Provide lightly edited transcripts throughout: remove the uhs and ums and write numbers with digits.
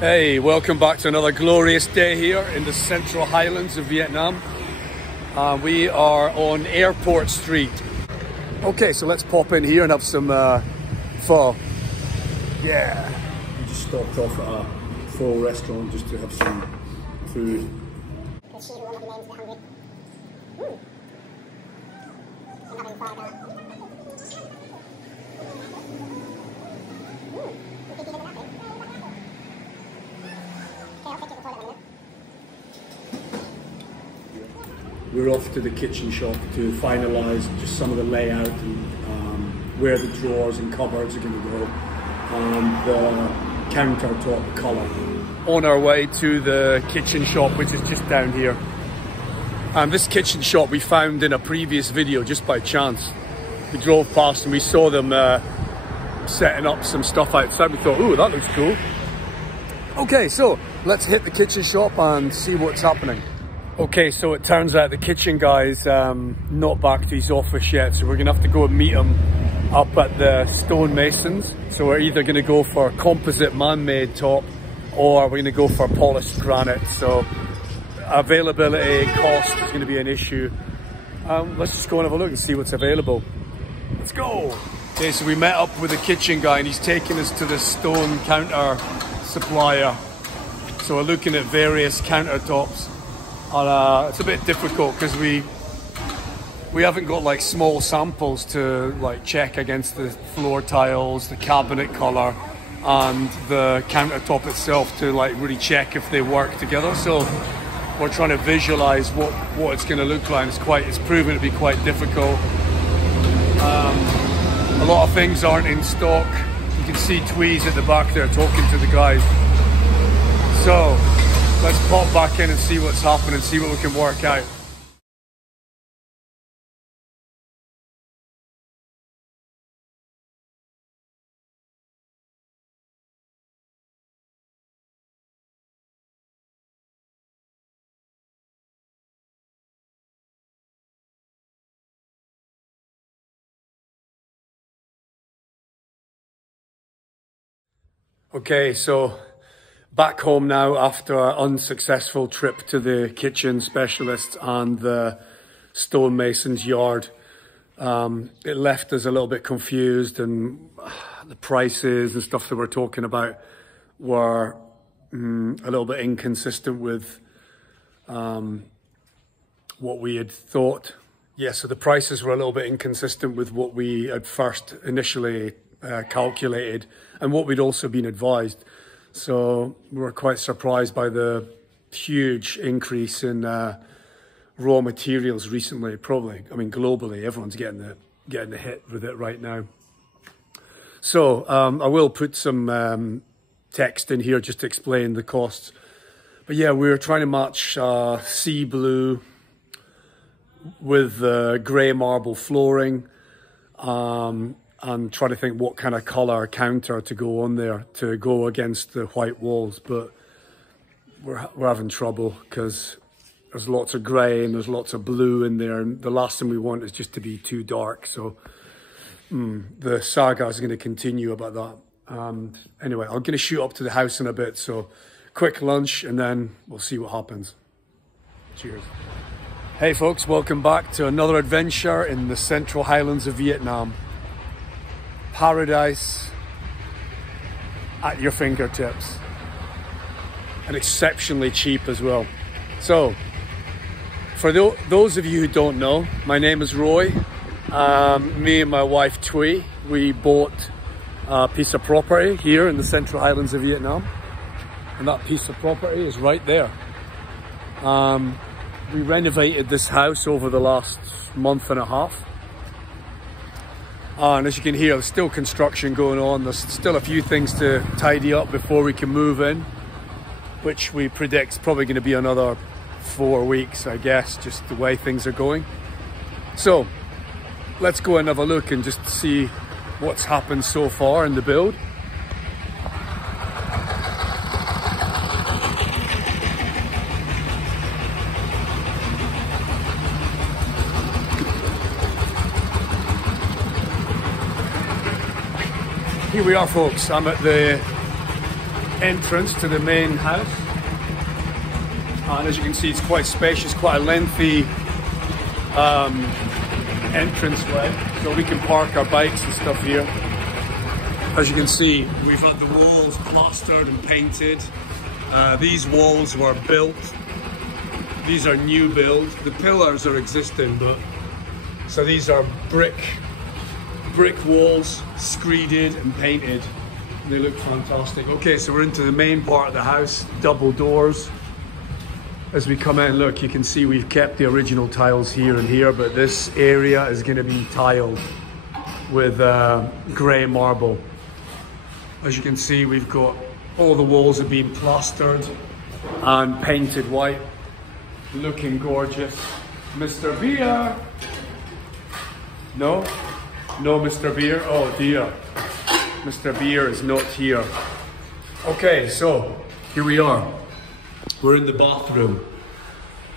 Hey, welcome back to another glorious day here in the central highlands of Vietnam. We are on Airport Street. Okay, so let's pop in here and have some pho. Yeah. We just stopped off at a pho restaurant just to have some food. We're off to the kitchen shop to finalise just some of the layout and where the drawers and cupboards are going to go and the countertop colour. On our way to the kitchen shop, which is just down here. This kitchen shop we found in a previous video just by chance. We drove past and we saw them setting up some stuff outside. We thought, ooh, that looks cool. Okay, so let's hit the kitchen shop and see what's happening. Okay, so it turns out the kitchen guy's not back to his office yet, so we're gonna have to go and meet him up at the stonemasons. So we're either gonna go for composite man-made top or we're gonna go for polished granite. So availability, cost is gonna be an issue. Let's just go and have a look and see what's available. Let's go. Okay, so we met up with the kitchen guy and he's taking us to the stone counter supplier. So we're looking at various countertops. It's a bit difficult because we haven't got like small samples to like check against the floor tiles, the cabinet colour and the countertop itself to like really check if they work together. So we're trying to visualise what it's going to look like. It's proven to be quite difficult. A lot of things aren't in stock. You can see Tweez at the back there talking to the guys. So let's pop back in and see what's happening, see what we can work out. Okay, so back home now after an unsuccessful trip to the kitchen specialist and the stonemason's yard. It left us a little bit confused and the prices and stuff that we're talking about were a little bit inconsistent with what we had thought. Yeah, so the prices were a little bit inconsistent with what we had first initially calculated and what we'd also been advised. So we were quite surprised by the huge increase in raw materials recently. Probably, I mean, globally, everyone's getting the hit with it right now. So I will put some text in here just to explain the costs. But yeah, we were trying to match sea blue with grey marble flooring. And try to think what kind of colour counter to go on there to go against the white walls, but we're having trouble because there's lots of grey and there's lots of blue in there, and the last thing we want is just to be too dark. So the saga is going to continue about that. Anyway, I'm going to shoot up to the house in a bit, so quick lunch and then we'll see what happens. Cheers. Hey folks, welcome back to another adventure in the central highlands of Vietnam. Paradise at your fingertips and exceptionally cheap as well. So for those of you who don't know, my name is Roy. Me and my wife Thuy, we bought a piece of property here in the central highlands of Vietnam, and that piece of property is right there. We renovated this house over the last month and a half. And as you can hear, there's still construction going on. There's still a few things to tidy up before we can move in, which we predict is probably going to be another 4 weeks, I guess, just the way things are going. So let's go and have a look and just see what's happened so far in the build. Here we are folks, I'm at the entrance to the main house. And as you can see, it's quite spacious, quite a lengthy entranceway, so we can park our bikes and stuff here. As you can see, we've had the walls plastered and painted. These walls were built. These are new build. The pillars are existing, but so these are brick walls, screeded and painted. They look fantastic. Okay, so we're into the main part of the house, double doors. As we come in, look, you can see we've kept the original tiles here and here, but this area is going to be tiled with grey marble. As you can see, we've got all the walls have been plastered and painted white, looking gorgeous. Mr. Beer? No? No Mr. Beer? Oh dear. Mr. Beer is not here. Okay, so here we are. We're in the bathroom.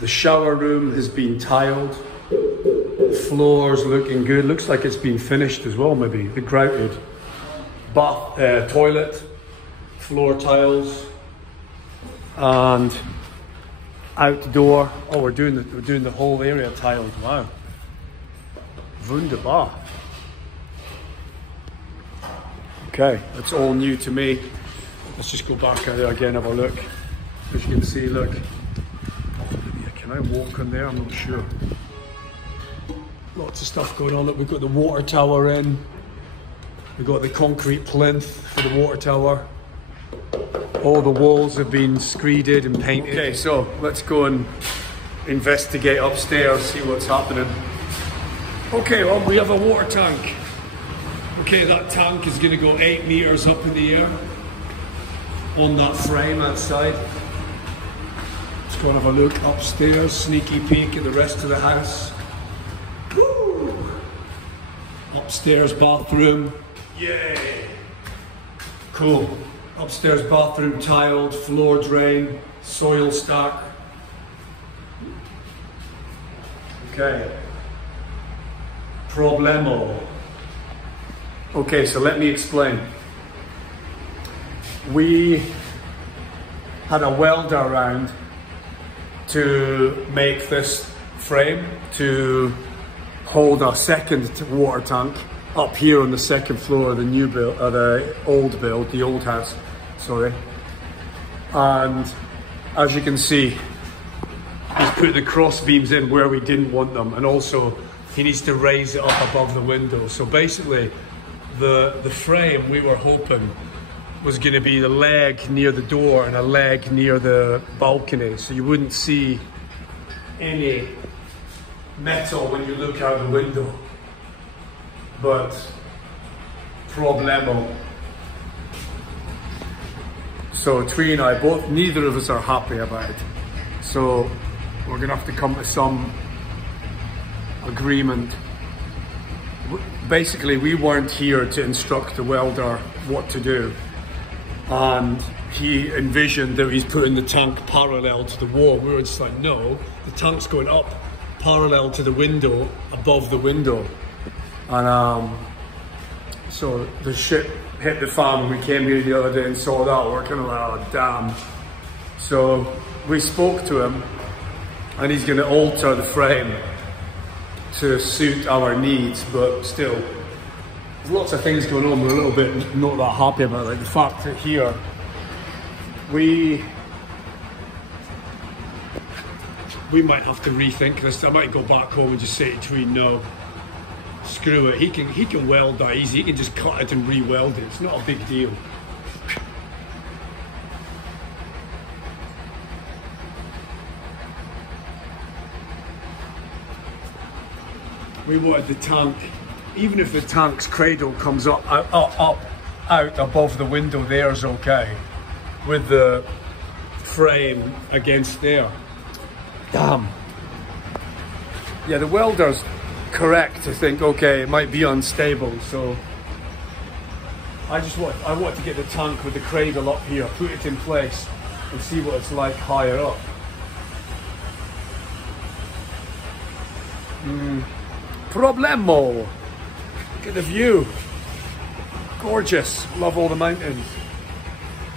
The shower room has been tiled. The floor's looking good. Looks like it's been finished as well, maybe. The grouted. Toilet, floor tiles, and outdoor. Oh, we're doing the whole area tiled. Wow. Wunderbar. Okay, that's all new to me. Let's just go back out there again, have a look. As you can see, look. Yeah, can I walk on there? I'm not sure. Lots of stuff going on. Look, we've got the water tower in. We've got the concrete plinth for the water tower. All the walls have been screeded and painted. Okay, so let's go and investigate upstairs, see what's happening. Okay, well, we have a water tank. Okay, that tank is going to go 8 meters up in the air on that frame outside. Let's go and have a look upstairs, sneaky peek at the rest of the house. Woo! Upstairs bathroom. Yay! Cool. Upstairs bathroom tiled, floor drain, soil stack. Okay. Problemo. Okay, so let me explain. We had a welder around to make this frame to hold a second water tank up here on the second floor of the new build, the old house, sorry. And as you can see, he's put the cross beams in where we didn't want them, and also he needs to raise it up above the window. So basically, the frame we were hoping was going to be the leg near the door and a leg near the balcony, so you wouldn't see any metal when you look out the window. But problemo. So Twee and I both, neither of us are happy about it. So we're gonna have to come to some agreement. Basically, we weren't here to instruct the welder what to do. And he envisioned that he's putting the tank parallel to the wall. We were just like, no, the tank's going up parallel to the window, above the window. And so the shit hit the fan when we came here the other day and saw that. We're kind of like, oh damn. So we spoke to him, and he's going to alter the frame to suit our needs, but still, there's lots of things going on we're a little bit not that happy about, like the fact that here we might have to rethink this. I might go back home and just say to Twee, no, screw it. He can weld that easy. He can just cut it and re-weld it. It's not a big deal. We wanted the tank, even if the tank's cradle comes up out above the window, there's okay, with the frame against there. Damn. Yeah, the welder's correct to think, okay, it might be unstable, so I want to get the tank with the cradle up here, put it in place, and see what it's like higher up. Problemo. Look at the view. Gorgeous. Love all the mountains.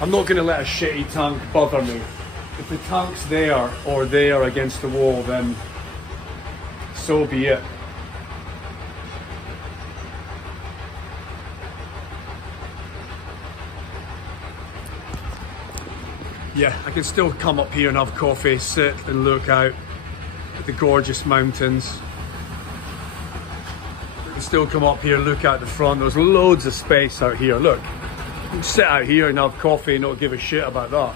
I'm not going to let a shitty tank bother me. If the tank's there or there against the wall, then so be it. Yeah, I can still come up here and have coffee, sit and look out at the gorgeous mountains. I can still come up here, look out the front. There's loads of space out here. Look, you can sit out here and have coffee and not give a shit about that.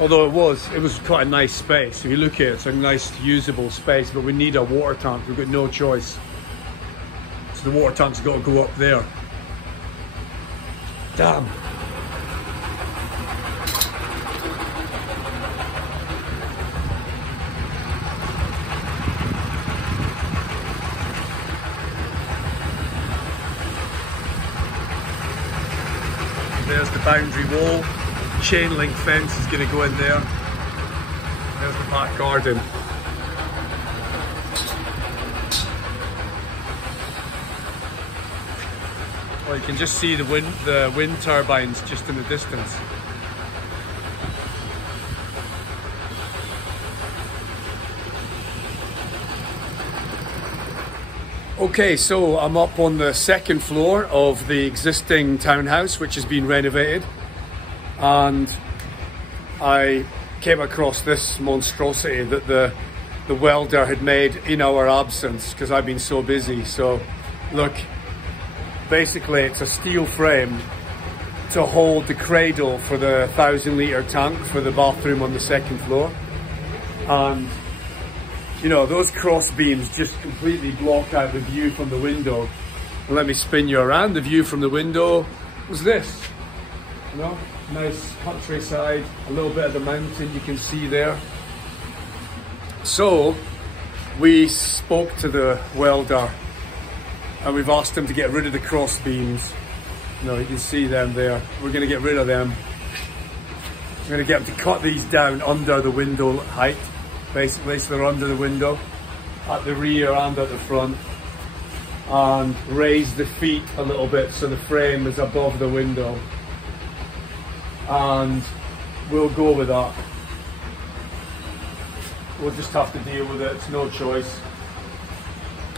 Although it was quite a nice space. If you look at it, it's a nice usable space, but we need a water tank. We've got no choice. So the water tank's got to go up there. Damn. There's the boundary wall. Chain link fence is going to go in there. There's the back garden. Well, you can just see the wind turbines just in the distance. Okay, so I'm up on the second floor of the existing townhouse, which has been renovated. And I came across this monstrosity that the welder had made in our absence because I've been so busy. So look, basically it's a steel frame to hold the cradle for the 1,000-litre tank for the bathroom on the second floor. And you know, those cross beams just completely block out the view from the window. And let me spin you around. The view from the window was this, you know, nice countryside, a little bit of the mountain you can see there. So we spoke to the welder and we've asked him to get rid of the cross beams. You know, you can see them there. We're going to get rid of them. We're going to get him to cut these down under the window height, basically, so they're under the window, at the rear and at the front, and raise the feet a little bit so the frame is above the window. And we'll go with that. We'll just have to deal with it, it's no choice.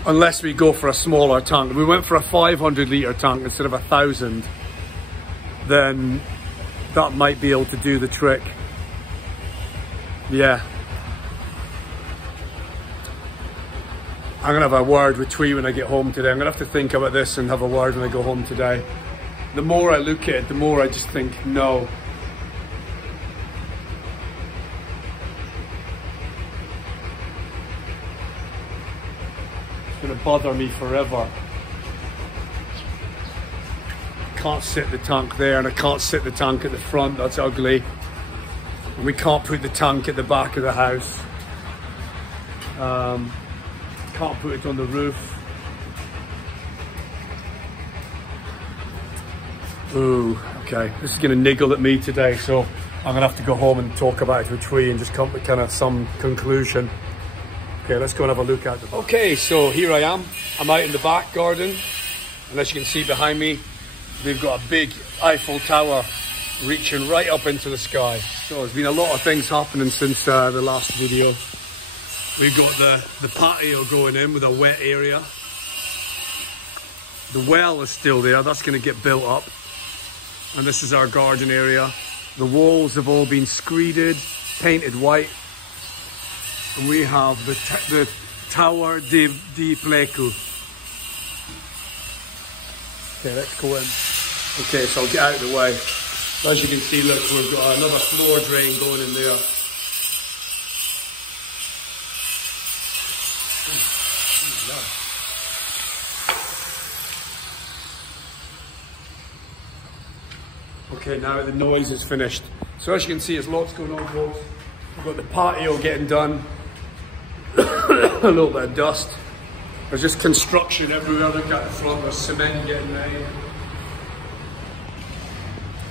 Unless we go for a smaller tank. If we went for a 500-litre tank instead of 1,000, then that might be able to do the trick. Yeah. I'm gonna have a word with Twee when I get home today. I'm gonna have to think about this and have a word when I go home today. The more I look at it, the more I just think, no. It's gonna bother me forever. I can't sit the tank there and I can't sit the tank at the front, that's ugly. And we can't put the tank at the back of the house. Can't put it on the roof. Ooh, okay. This is going to niggle at me today, so I'm going to have to go home and talk about it with Twee and just come to kind of some conclusion. Okay, let's go and have a look at it. Okay, so here I am. I'm out in the back garden. And as you can see behind me, we've got a big Eiffel Tower reaching right up into the sky. So there's been a lot of things happening since the last video. We've got the patio going in with a wet area. The well is still there, that's going to get built up. And this is our garden area. The walls have all been screeded, painted white. And we have the Tower de Pleco. Okay, let's go in. Okay, so I'll get out of the way. As you can see, look, we've got another floor drain going in there. Okay, now the noise is finished. So as you can see, there's lots going on, folks. We've got the patio getting done. A little bit of dust. There's just construction everywhere. Look at the front, there's cement getting made.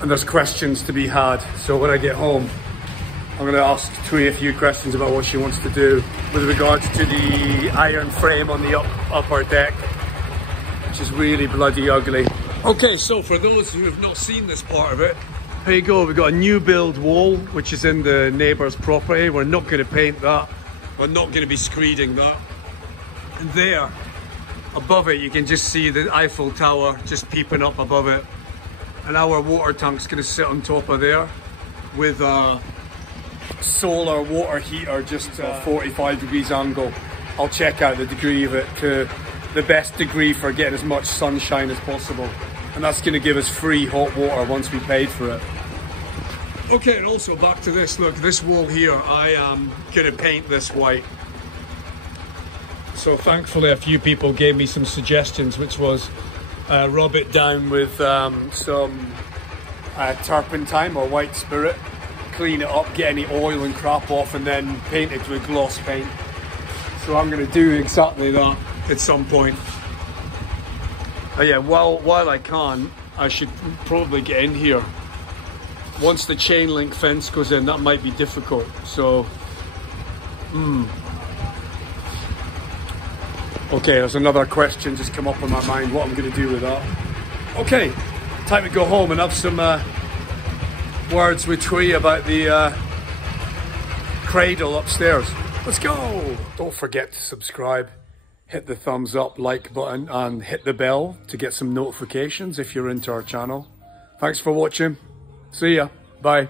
And there's questions to be had. So when I get home, I'm going to ask Twee a few questions about what she wants to do with regards to the iron frame on the upper deck, which is really bloody ugly. Okay, so for those who have not seen this part of it, There you go, we've got a new build wall, which is in the neighbour's property. We're not going to paint that. We're not going to be screeding that. And there, above it, you can just see the Eiffel Tower just peeping up above it. And our water tank's going to sit on top of there with a solar water heater, just 45 degrees angle. I'll check out the degree of it to the best degree for getting as much sunshine as possible. And that's going to give us free hot water once we paid for it. Okay, and also back to this, look, this wall here, I am going to paint this white. So thankfully a few people gave me some suggestions, which was rub it down with some turpentine or white spirit, clean it up, get any oil and crap off, and then paint it with gloss paint. So I'm going to do exactly that at some point. Yeah, while I can, I should probably get in here. Once the chain link fence goes in, that might be difficult. So, okay, there's another question just come up in my mind, what I'm going to do with that. Okay, time to go home and have some words with Twee about the cradle upstairs. Let's go! Don't forget to subscribe, hit the thumbs up, like button, and hit the bell to get some notifications if you're into our channel. Thanks for watching. See ya. Bye.